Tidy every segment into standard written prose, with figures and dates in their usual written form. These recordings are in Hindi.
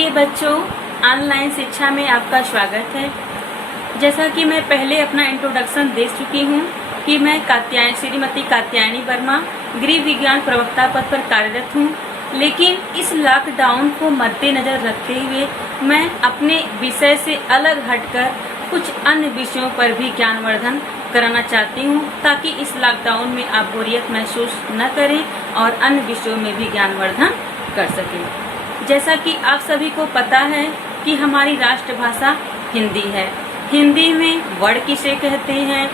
प्रिय बच्चों, ऑनलाइन शिक्षा में आपका स्वागत है। जैसा कि मैं पहले अपना इंट्रोडक्शन दे चुकी हूँ कि मैं श्रीमती कात्यायनी वर्मा गृह विज्ञान प्रवक्ता पद पर कार्यरत हूँ, लेकिन इस लॉकडाउन को मद्देनज़र रखते हुए मैं अपने विषय से अलग हटकर कुछ अन्य विषयों पर भी ज्ञानवर्धन कराना चाहती हूँ, ताकि इस लॉकडाउन में आप बोरियत महसूस न करें और अन्य विषयों में भी ज्ञानवर्धन कर सकें। जैसा कि आप सभी को पता है कि हमारी राष्ट्रभाषा हिंदी है। हिंदी में वर्ड किसे कहते हैं,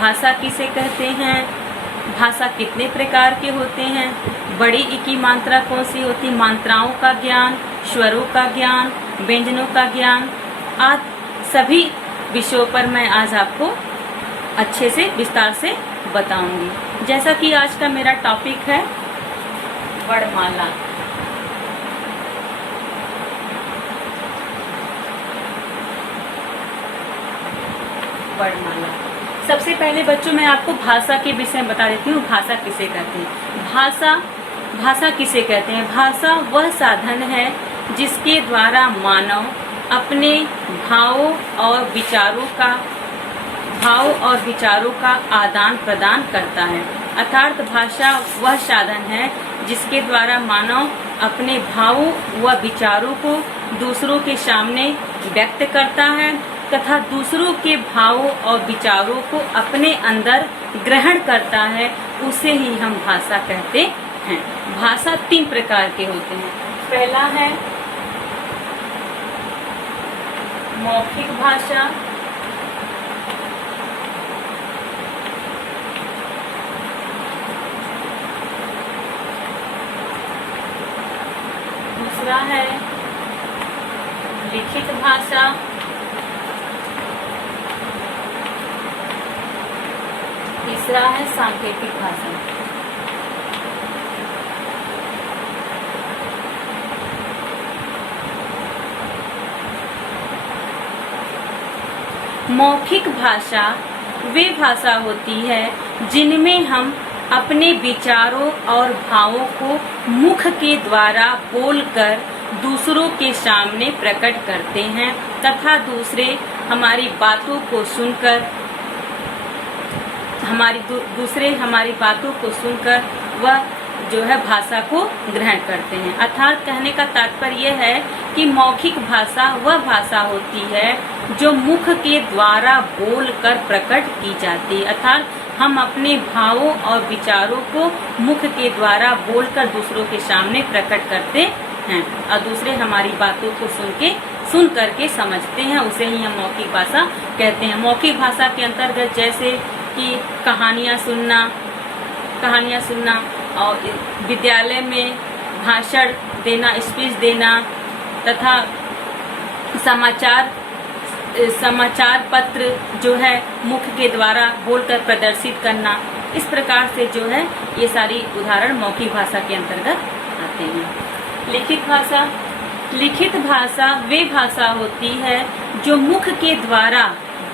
भाषा किसे कहते हैं, भाषा कितने प्रकार के होते हैं, बड़ी ई की मात्रा कौन सी होती, मात्राओं का ज्ञान, स्वरों का ज्ञान, व्यंजनों का ज्ञान आदि सभी विषयों पर मैं आज आपको अच्छे से विस्तार से बताऊंगी। जैसा कि आज का मेरा टॉपिक है वर्णमाला। वर्णमाला। सबसे पहले बच्चों मैं आपको भाषा के विषय में बता देती हूँ। भाषा किसे कहते हैं? भाषा किसे कहते हैं? भाषा वह साधन है जिसके द्वारा मानव अपने भावों और विचारों का आदान प्रदान करता है। अर्थात भाषा वह साधन है जिसके द्वारा मानव अपने भावों व विचारों को दूसरों के सामने व्यक्त करता है तथा दूसरों के भावों और विचारों को अपने अंदर ग्रहण करता है, उसे ही हम भाषा कहते हैं। भाषा 3 प्रकार के होते हैं। पहला है मौखिक भाषा, दूसरा है लिखित भाषा, तीसरा है सांकेतिक भाषा। मौखिक भाषा वे भाषा होती है जिनमें हम अपने विचारों और भावों को मुख के द्वारा बोलकर दूसरों के सामने प्रकट करते हैं तथा दूसरे हमारी बातों को सुनकर हमारी बातों को सुनकर वह जो है भाषा को ग्रहण करते हैं। अर्थात कहने का तात्पर्य यह है कि मौखिक भाषा वह भाषा होती है जो मुख के द्वारा बोलकर प्रकट की जाती है। अर्थात हम अपने भावों और विचारों को मुख के द्वारा बोलकर दूसरों के सामने प्रकट करते हैं और दूसरे हमारी बातों को सुन करके समझते हैं, उसे ही हम मौखिक भाषा कहते हैं। मौखिक भाषा के अंतर्गत जैसे कि कहानियाँ सुनना और विद्यालय में भाषण देना, स्पीच देना तथा समाचार पत्र जो है मुख के द्वारा बोलकर प्रदर्शित करना, इस प्रकार से जो है ये सारी उदाहरण मौखिक भाषा के अंतर्गत आते हैं। लिखित भाषा वे भाषा होती है जो मुख के द्वारा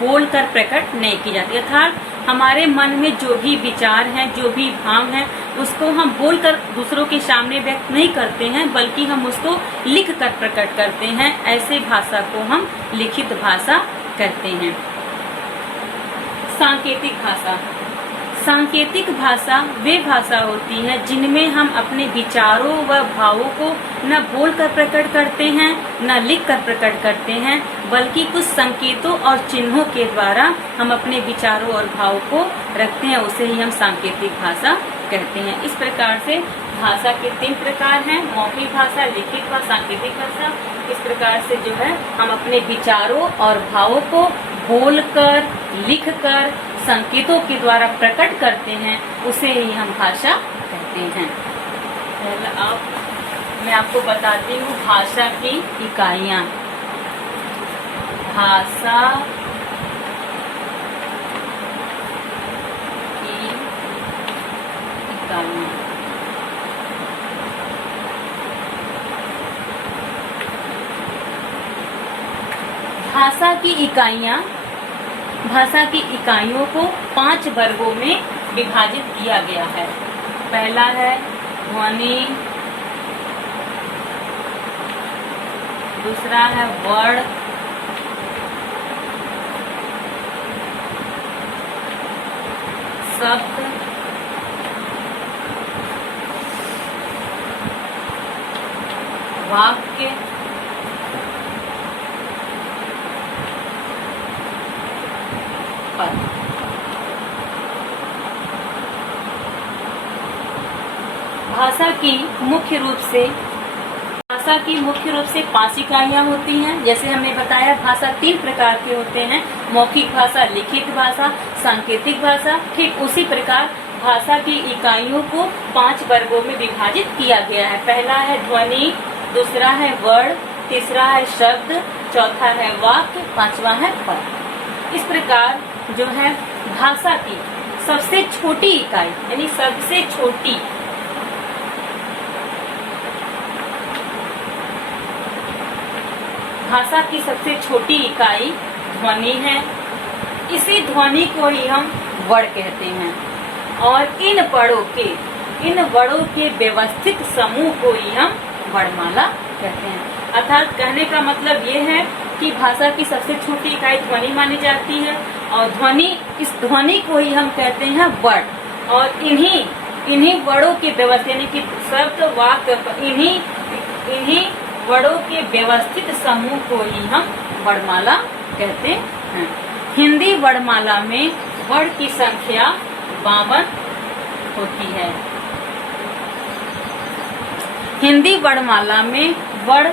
बोलकर प्रकट नहीं की जाती। अर्थात हमारे मन में जो भी विचार हैं, जो भी भाव हैं, उसको हम बोलकर दूसरों के सामने व्यक्त नहीं करते हैं, बल्कि हम उसको लिख कर प्रकट करते हैं। ऐसे भाषा को हम लिखित भाषा कहते हैं। सांकेतिक भाषा वे भाषा होती है जिनमें हम अपने विचारों व भावों को न बोलकर प्रकट करते हैं, न लिख कर प्रकट करते हैं, बल्कि कुछ संकेतों और चिन्हों के द्वारा हम अपने विचारों और भावों को रखते हैं, उसे ही हम सांकेतिक भाषा कहते हैं। इस प्रकार से भाषा के 3 प्रकार हैं, मौखिक भाषा, लिखित भाषा, सांकेतिक भाषा। इस प्रकार से जो है हम अपने विचारों और भावों को बोलकर, लिखकर, संकेतों के द्वारा प्रकट करते हैं, उसे ही हम भाषा कहते हैं। मैं आपको बताती हूँ भाषा की इकाइयाँ। भाषा की इकाइयाँ। भाषा की इकाइयों को 5 वर्गों में विभाजित किया गया है। पहला है ध्वनि, दूसरा है वर्ण, शब्द, वाक्य, पद। भाषा की मुख्य रूप से 5 इकाइयाँ होती हैं। जैसे हमने बताया, भाषा 3 प्रकार के होते हैं, मौखिक भाषा, लिखित भाषा, सांकेतिक भाषा। ठीक उसी प्रकार भाषा की इकाइयों को 5 वर्गों में विभाजित किया गया है। पहला है ध्वनि, दूसरा है वर्ण, तीसरा है शब्द, चौथा है वाक्य, पांचवा है पद। इस प्रकार जो है भाषा की सबसे छोटी इकाई यानी सबसे छोटी भाषा की सबसे छोटी इकाई ध्वनि है। इसी ध्वनि को ही हम वर्ण कहते हैं और इन वर्णों के व्यवस्थित समूह को ही हम वर्णमाला कहते हैं। अर्थात कहने का मतलब ये है कि भाषा की सबसे छोटी इकाई ध्वनि मानी जाती है और इस ध्वनि को ही हम कहते हैं वर्ण। और इन्हीं वर्णों के व्यवस्थित यानी कि शब्द, वाक्य, इन्हीं वर्णों के व्यवस्थित समूह को ही हम वर्णमाला कहते हैं। हिंदी वर्णमाला में वर्ण की संख्या 52 होती है। हिंदी वर्णमाला में वर्ण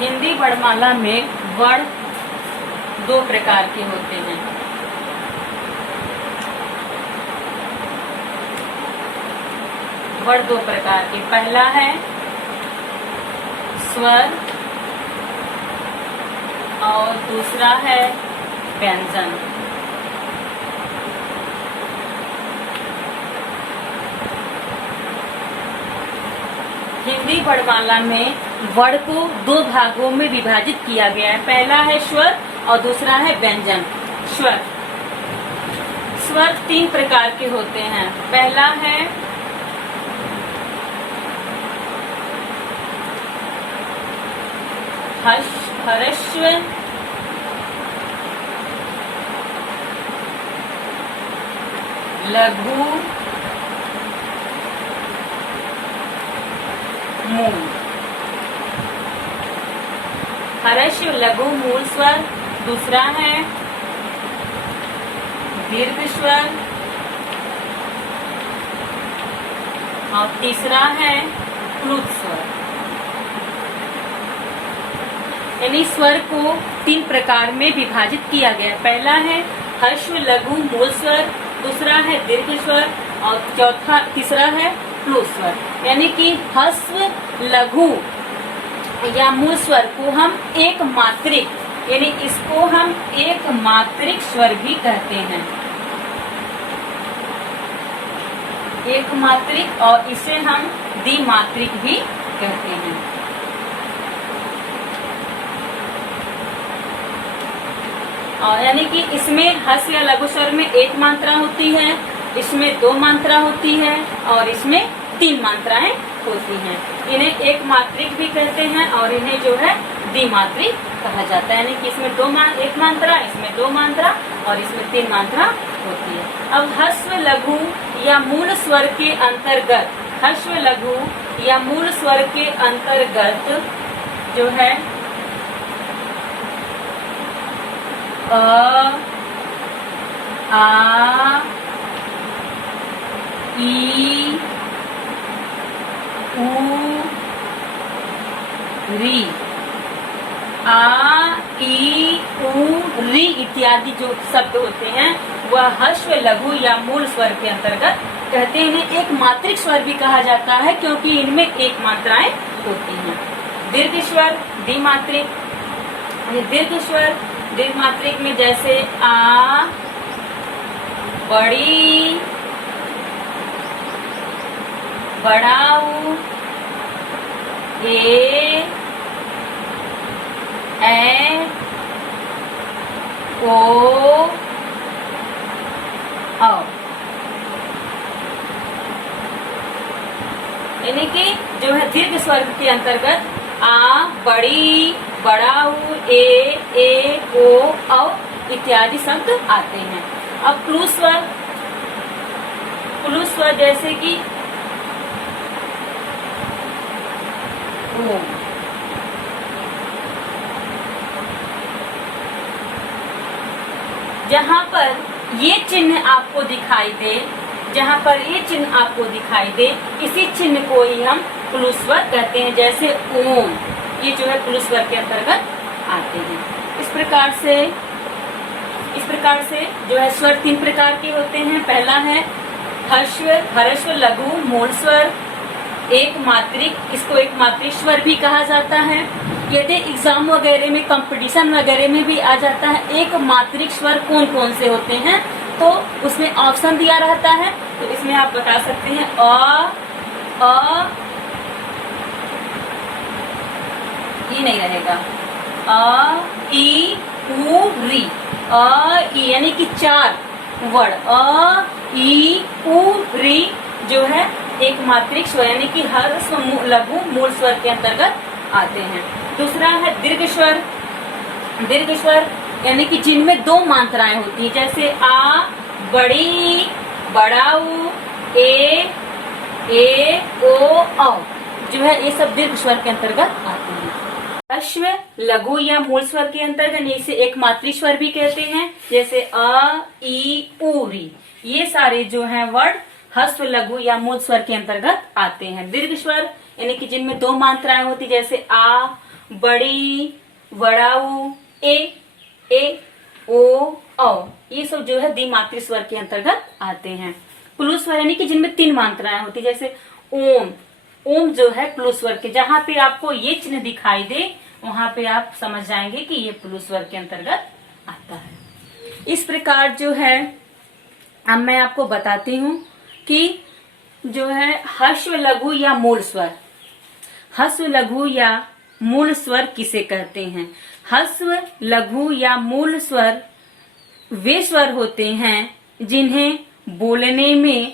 हिंदी वर्णमाला में वर्ण 2 प्रकार के होते हैं। वर्ण 2 प्रकार के, पहला है स्वर और दूसरा है व्यंजन। हिंदी वर्णमाला में वर्ण को 2 भागों में विभाजित किया गया है। पहला है स्वर और दूसरा है व्यंजन। स्वर 3 प्रकार के होते हैं। पहला है ह्रस्व, लघु, मूल। ह्रस्व, लघु, मूल स्वर। दूसरा है दीर्घ स्वर और तीसरा है प्लुत स्वर। यानी स्वर को 3 प्रकार में विभाजित किया गया। पहला है ह्रस्व, लघु, मूल स्वर, दूसरा है दीर्घ स्वर और तीसरा है प्लुत स्वर। यानी कि ह्रस्व, लघु या मूल स्वर को हम एक मात्रिक यानी इसको हम एक मात्रिक स्वर भी कहते हैं। एक मात्रिक और इसे हम द्विमात्रिक भी कहते हैं। और यानी कि इसमें ह्रस्व या लघु स्वर में 1 मात्रा होती है, इसमें 2 मात्रा होती है और इसमें 3 मात्राएं होती हैं। इन्हें एक मात्रिक भी कहते हैं और इन्हें जो है द्विमात्रिक कहा जाता है। यानी कि इसमें 1 मात्रा, इसमें 2 मात्रा और इसमें 3 मात्रा होती है। अब ह्रस्व, लघु या मूल स्वर के अंतर्गत जो है अ, आ, ई, उ, री, आ, ई, उ, री इत्यादि जो शब्द होते हैं वह ह्रस्व, लघु या मूल स्वर के अंतर्गत कहते हैं। इन्हें एक मात्रिक स्वर भी कहा जाता है क्योंकि इनमें 1 मात्राएं होती हैं। दीर्घ स्वर, द्विमात्रिक। दीर्घ स्वर द्विमात्रिक में जैसे आ, बड़ी, बड़ाऊ, ए ओ औ, यानी कि जो है दीर्घ स्वर के अंतर्गत आ, बड़ी, बड़ा ऊ, ए ओ औ इत्यादि शब्द आते हैं। अब क्लू स्वर जैसे कि ओ, जहां पर ये चिन्ह आपको दिखाई दे, इसी चिन्ह को ही हम क्लू स्वर कहते हैं। जैसे ओम, ये जो है क्लू स्वर के अंतर्गत आते हैं। इस प्रकार से जो है स्वर 3 प्रकार के होते हैं। पहला है ह्रस्व, ह्रस्व लघु मूल स्वर, एक मात्रिक, इसको एक मात्रिक स्वर भी कहा जाता है। यदि एग्जाम वगैरह में, कंपटीशन वगैरह में भी आ जाता है एक मात्रिक स्वर कौन कौन से होते हैं, तो उसमें ऑप्शन दिया रहता है। तो इसमें आप बता सकते हैं ई नहीं रहेगा, ई उ री, ई यानी कि 4 वर्ड, ई उ री जो है एक मात्रिक स्वर यानी कि ह्रस्व लघु मूल स्वर के अंतर्गत आते हैं। दूसरा है दीर्घ स्वर यानी कि जिनमें 2 मात्राएं होती हैं। जैसे आ, बड़ी, बड़ाऊ, ए ओ औ जो है ये सब दीर्घ स्वर के अंतर्गत आते हैं। ह्रस्व लघु या मूल स्वर के अंतर्गत इसे एक मात्रिक स्वर भी कहते हैं। जैसे अ, ई, उ, री, ये सारे जो हैं वर्ड ह्रस्व लघु या मूल स्वर के अंतर्गत आते हैं। दीर्घ स्वर यानी कि जिनमें 2 मात्राएं होती, जैसे आ, बड़ी, बड़ाऊ, ए ओ औ, ये सब जो है द्विमात्रिक स्वर के अंतर्गत आते हैं। क्लू स्वर यानी कि जिनमें 3 मात्राएं होती, जैसे ओम जो है क्लू स्वर के, जहां पे आपको ये चिन्ह दिखाई दे वहां पे आप समझ जाएंगे कि ये क्लू स्वर के अंतर्गत आता है। इस प्रकार जो है अब मैं आपको बताती हूँ कि जो है ह्रस्व लघु या मूल स्वर, ह्रस्व लघु या मूल स्वर किसे कहते हैं? ह्रस्व लघु या मूल स्वर वे स्वर होते हैं जिन्हें बोलने में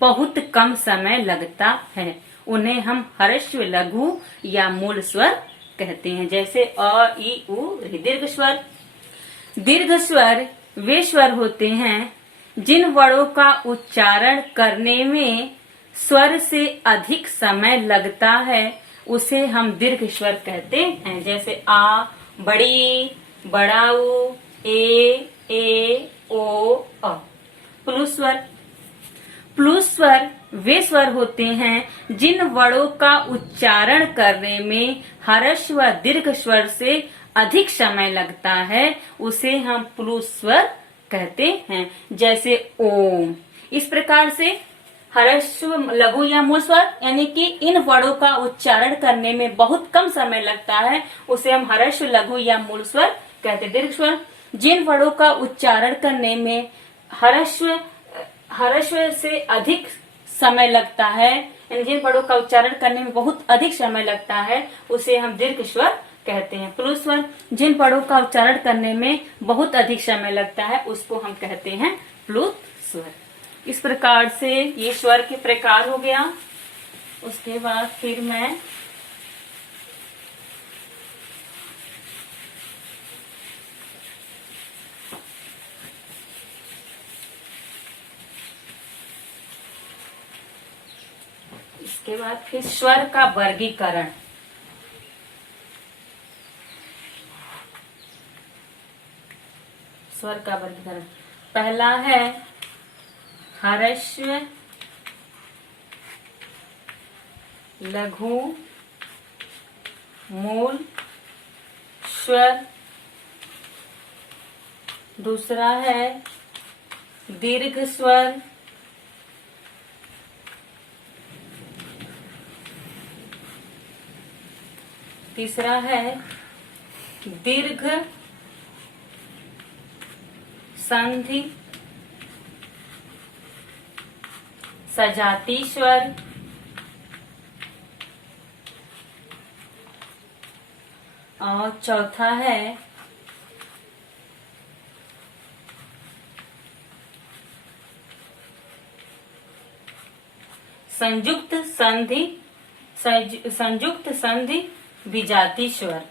बहुत कम समय लगता है, उन्हें हम ह्रस्व लघु या मूल स्वर कहते हैं। जैसे अ, ई, उ, री। दीर्घ स्वर वे स्वर होते हैं जिन वर्णों का उच्चारण करने में स्वर से अधिक समय लगता है, उसे हम दीर्घ स्वर कहते हैं। जैसे आ, बड़ी, बड़ाऊ, ए ओ अ। प्लू स्वर वे स्वर होते हैं जिन वर्णों का उच्चारण करने में ह्रस्व व दीर्घ स्वर से अधिक समय लगता है, उसे हम प्लू स्वर कहते हैं। जैसे ओम। इस प्रकार से ह्रस्व लघु या मूल स्वर यानी कि इन वर्णों का उच्चारण करने में बहुत कम समय लगता है, उसे हम ह्रस्व लघु या मूल स्वर कहते हैं। दीर्घ स्वर जिन वर्णों का उच्चारण करने में ह्रस्व से अधिक समय लगता है, जिन वर्णों का उच्चारण करने में बहुत अधिक समय लगता है, उसे हम दीर्घ स्वर कहते हैं। प्लू स्वर जिन वर्णों का उच्चारण करने में बहुत अधिक समय लगता है, उसको हम कहते हैं प्लू स्वर। इस प्रकार से ये स्वर के प्रकार हो गया। उसके बाद फिर मैं फिर स्वर का वर्गीकरण। स्वर का वर्गीकरण पहला है ह्रस्व लघु मूल स्वर, दूसरा है दीर्घ स्वर, तीसरा है दीर्घ संधि सजाती स्वर, और चौथा है संयुक्त संधि, संयुक्त संधि विजाति स्वर।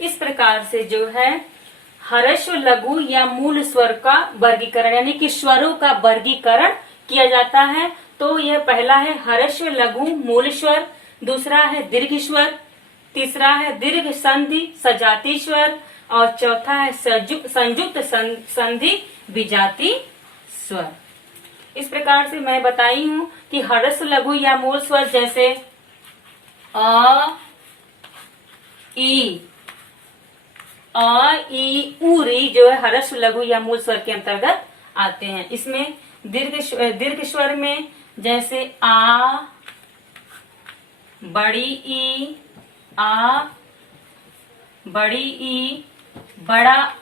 इस प्रकार से जो है ह्रस्व लघु या मूल स्वर का वर्गीकरण यानी कि स्वरों का वर्गीकरण किया जाता है। तो यह पहला है ह्रस्व लघु मूल स्वर, दूसरा है दीर्घ स्वर, तीसरा है दीर्घ संधि सजाति स्वर और चौथा है संयुक्त संधि विजाति स्वर। इस प्रकार से मैं बताई हूँ कि ह्रस्व लघु या मूल स्वर जैसे ई उ री जो है ह्रस्व लघु या मूल स्वर के अंतर्गत आते हैं। इसमें दीर्घ स्वर में जैसे आ, बड़ी ई, आ, बड़ी ई, बड़ा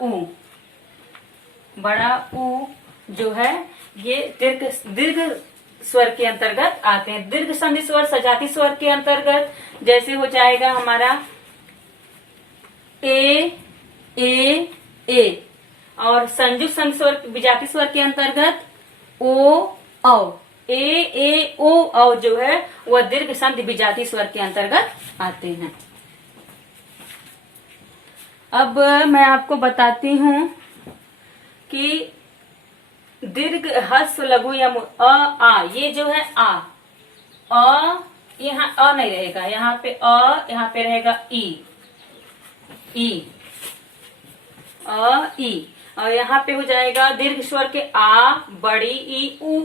ऊ जो है ये दीर्घ स्वर के अंतर्गत आते हैं। दीर्घ संधि स्वर सजाति स्वर के अंतर्गत जैसे हो जाएगा हमारा ए और संयुक्त संधि स्वर विजाति स्वर के अंतर्गत ओ औ। ए ओ औ जो है वह दीर्घ संधि विजाति स्वर के अंतर्गत आते हैं। अब मैं आपको बताती हूँ कि दीर्घ ह्रस्व लघु या आ ये जो है आ यहाँ अ नहीं रहेगा, यहाँ पे यहाँ पे रहेगा ई और यहाँ पे हो जाएगा दीर्घ स्वर के आ, बड़ी ई, उ।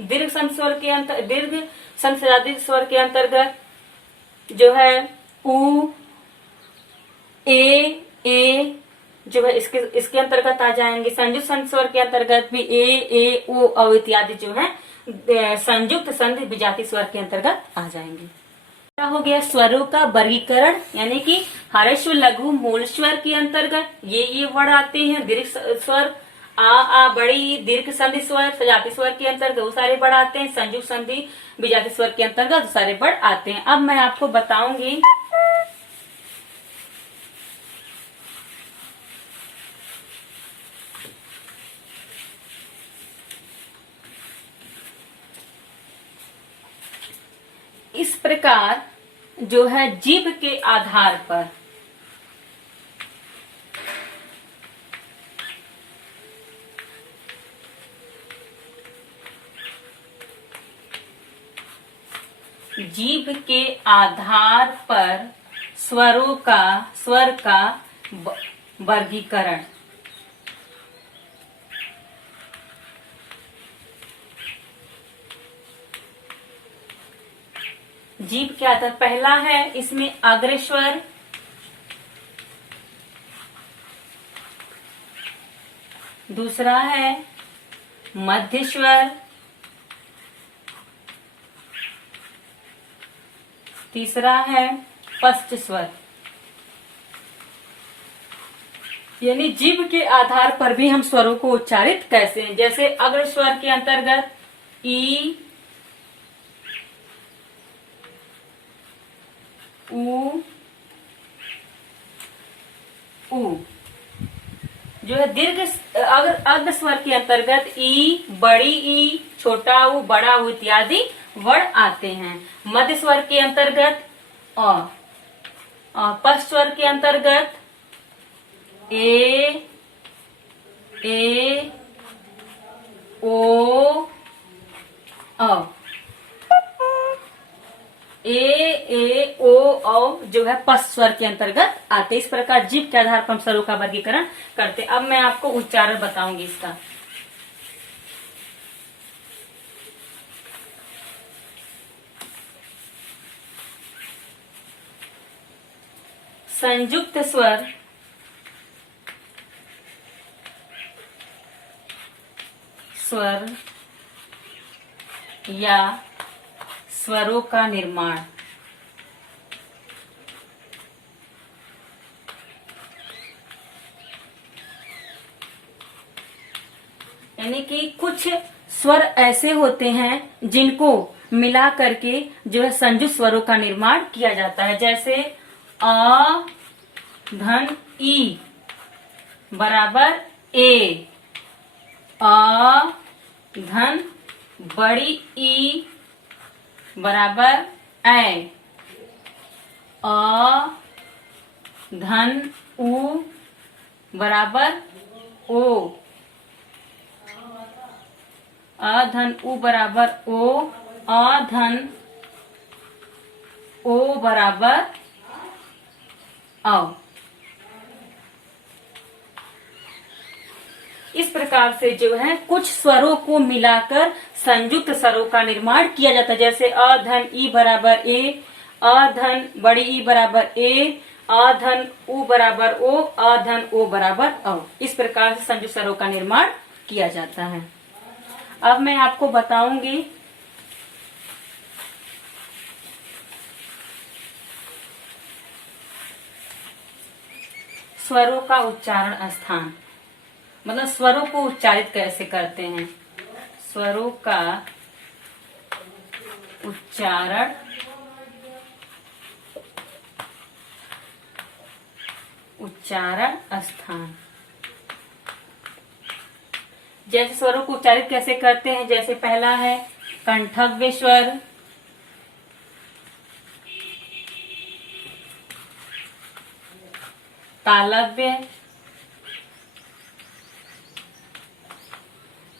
दीर्घ संधि स्वर के दीर्घ संधि सजाति स्वर के अंतर्गत जो है उ, ए जो है इसके अंतर्गत आ जाएंगे। संयुक्त संधि स्वर के अंतर्गत भी ए ओ औ इत्यादि जो है संयुक्त संधि विजाति स्वर के अंतर्गत आ जाएंगे। क्या हो गया स्वरों का वर्गीकरण यानी कि ह्रस्व लघु मूल स्वर के अंतर्गत ये वर्ड आते हैं। दीर्घ स्वर आ, बड़ी दीर्घ संधि स्वर सजाति स्वर के अंतर्गत वो सारे वर्ड आते हैं। संयुक्त संधि विजाति स्वर के अंतर्गत सारे वर्ड आते हैं। अब मैं आपको बताऊंगी इस प्रकार जो है जीभ के आधार पर स्वर का वर्गीकरण। जीभ क्या था? पहला है इसमें अग्रस्वर, दूसरा है मध्य स्वर, तीसरा है पश्च स्वर। यानी जीभ के आधार पर भी हम स्वरों को उच्चारित कैसे हैं। जैसे अग्र स्वर के अंतर्गत ई, उ जो है दीर्घ अग्र स्वर के अंतर्गत ई, बड़ी ई, छोटा ऊ, बड़ा ऊ इत्यादि वर्ड आते हैं। मध्य स्वर के अंतर्गत अ, पश्च स्वर के अंतर्गत ए, ओ, औ। ए ओ औ जो है पश्च स्वर के अंतर्गत आते। इस प्रकार जीभ के आधार पर हम स्वरों का वर्गीकरण करते। अब मैं आपको उच्चारण बताऊंगी इसका। संयुक्त स्वर या स्वरों का निर्माण। यानी कि कुछ स्वर ऐसे होते हैं जिनको मिला करके जो है संयुक्त स्वरों का निर्माण किया जाता है। जैसे अ, धन ई बराबर ए, अ धन बड़ी ई बराबर ऐ, अ धन उ बराबर ओ, अ धन उ बराबर ओ, अ धन ओ बराबर औ। इस प्रकार से जो है कुछ स्वरों को मिलाकर संयुक्त स्वरों का निर्माण किया जाता है। जैसे अ धन ई बराबर ए, अ धन बड़ी ई बराबर ए, अ धन उ बराबर ओ, अ धन ओ बराबर औ। इस प्रकार से संयुक्त स्वरों का निर्माण किया जाता है। अब मैं आपको बताऊंगी स्वरों का उच्चारण स्थान, मतलब स्वरों को उच्चारित कैसे करते हैं। स्वरों का उच्चारण स्थान, जैसे स्वरों को उच्चारित कैसे करते हैं। जैसे पहला है कंठव्य स्वर, तालव्य,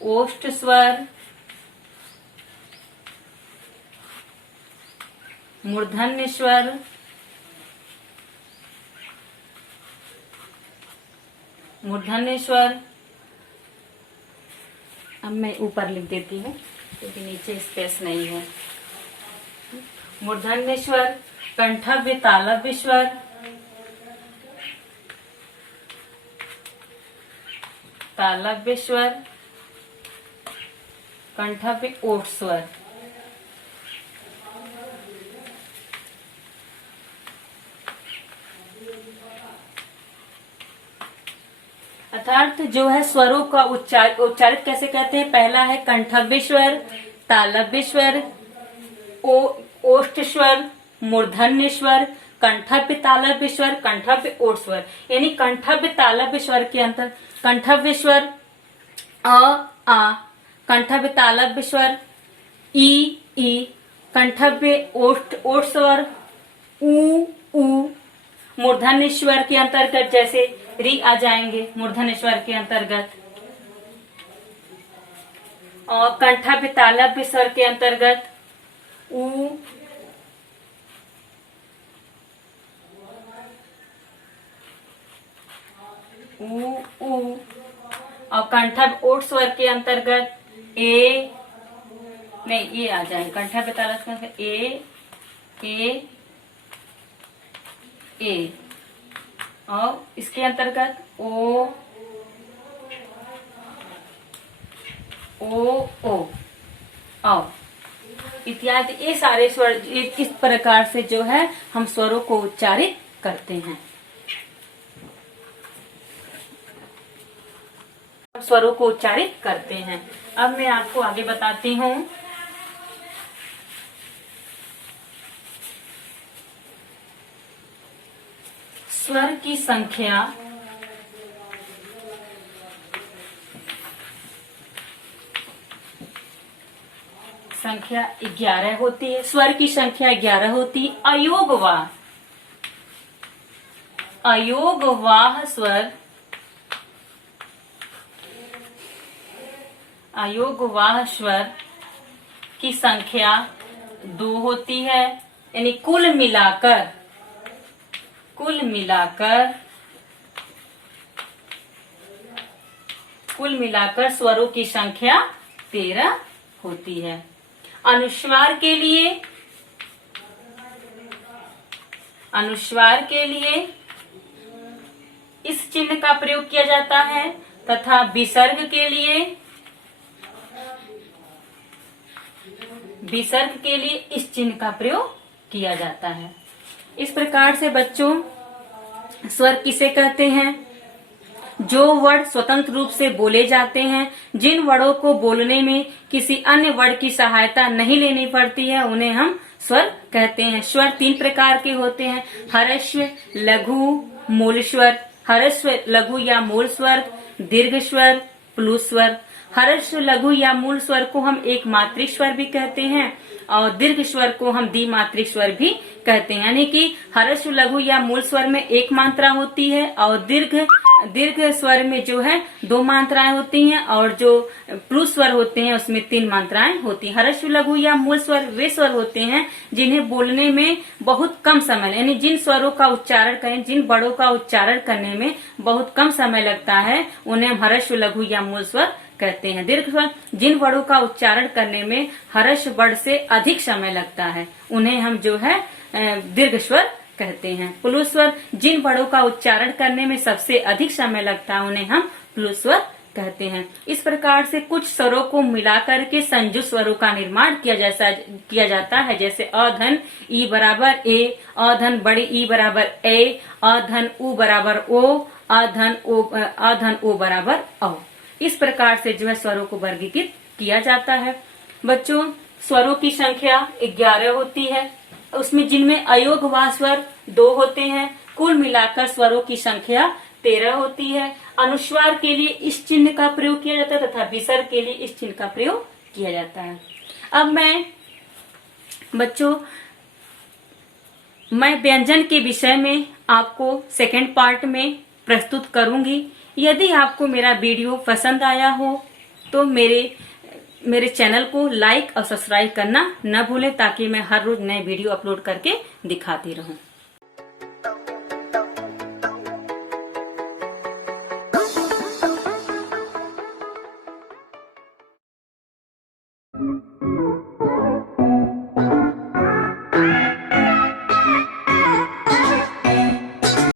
ओष्ठ स्वर, मूर्धन्य स्वर, मूर्धन्य स्वर। अब मैं ऊपर लिख देती हूँ क्योंकि नीचे स्पेस नहीं है। मूर्धन्य स्वर, कंठव्य तालव्य स्वर, तालव्य स्वर, कंठव्य ओष्ठ स्वर। अर्थात जो है स्वरों का उच्चारित कैसे करते हैं। पहला है कंठव्य स्वर, तालव्य स्वर, ओष्ठ स्वर, मूर्धन्य स्वर, कंठव्य तालव्य स्वर, कंठव्य ओष्ठ स्वर। यानी कंठव्य तालव्य स्वर के अंतर कंठव्य स्वर आ, कंठव्य तालव्य स्वर ई, कंठव्य ओष्ठ स्वर उ, मूर्धन्य स्वर के अंतर्गत जैसे री आ जाएंगे मूर्धन्य स्वर के अंतर्गत, और कंठव्य तालव्य स्वर के अंतर्गत उ, और कंठव्य ओष्ठ स्वर के अंतर्गत ए आ जाएंगे। कंठव्य तालव्य ए और इसके अंतर्गत ओ इत्यादि। ये सारे स्वर इस प्रकार से जो है हम स्वरों को उच्चारित करते हैं। स्वरों को उच्चारित करते हैं। अब मैं आपको आगे बताती हूँ स्वर की संख्या संख्या 11 होती है। स्वर की संख्या 11 होती है। अयोगवाह स्वर की संख्या 2 होती है। यानी कुल मिलाकर स्वरों की संख्या 13 होती है। अनुस्वार के लिए इस चिन्ह का प्रयोग किया जाता है तथा विसर्ग के लिए इस चिन्ह का प्रयोग किया जाता है। इस प्रकार से बच्चों स्वर किसे कहते हैं। जो वर्ड स्वतंत्र रूप से बोले जाते हैं, जिन वर्डों को बोलने में किसी अन्य वर्ड की सहायता नहीं लेनी पड़ती है, उन्हें हम स्वर कहते हैं। स्वर 3 प्रकार के होते हैं। ह्रस्व, लघु मूल स्वर, हर्ष लघु या मूल स्वर, दीर्घ स्वर, प्लुस स्वर। हर्ष लघु या मूल स्वर को हम एक मात्रिक स्वर भी कहते हैं और दीर्घ स्वर को हम द्विमात्रिक स्वर भी कहते हैं। यानी कि हर्ष लघु या मूल स्वर में एक मात्रा होती है और दीर्घ स्वर में जो है 2 मात्राएं होती हैं और जो प्लुस स्वर होते हैं उसमें 3 मात्राएं होती हैं। हर्ष लघु या मूल स्वर वे स्वर होते हैं जिन्हें बोलने में बहुत कम समय, यानी जिन स्वरों का उच्चारण करें, जिन बड़ों का उच्चारण करने में बहुत कम समय लगता है उन्हें हम हर्ष लघु या मूल स्वर कहते हैं। दीर्घ स्वर जिन वर्णों का उच्चारण करने में हर्ष वर्ण से अधिक समय लगता है उन्हें हम जो है दीर्घ स्वर कहते हैं। प्लुस स्वर जिन वर्णों का उच्चारण करने में सबसे अधिक समय लगता है उन्हें हम प्लुस स्वर कहते हैं। इस प्रकार से कुछ स्वरों को मिलाकर के संयुक्त स्वरों का निर्माण किया जाता है, जैसे अधन ई बराबर ए, अधन बड़े ई बराबर ए, अधन उ बराबर ओ, अधन ओ बराबर औ। इस प्रकार से जो है स्वरों को वर्गीकृत किया जाता है। बच्चों, स्वरों की संख्या 11 होती है, उसमें जिनमें अयोगवाह स्वर 2 होते हैं। कुल मिलाकर स्वरों की संख्या 13 होती है। अनुस्वार के लिए इस चिन्ह का प्रयोग किया जाता है तथा विसर्ग के लिए इस चिन्ह का प्रयोग किया जाता है। अब मैं व्यंजन के विषय में आपको सेकंड पार्ट में प्रस्तुत करूंगी। यदि आपको मेरा वीडियो पसंद आया हो तो मेरे चैनल को लाइक और सब्सक्राइब करना न भूलें ताकि मैं हर रोज नए वीडियो अपलोड करके दिखाती रहूं।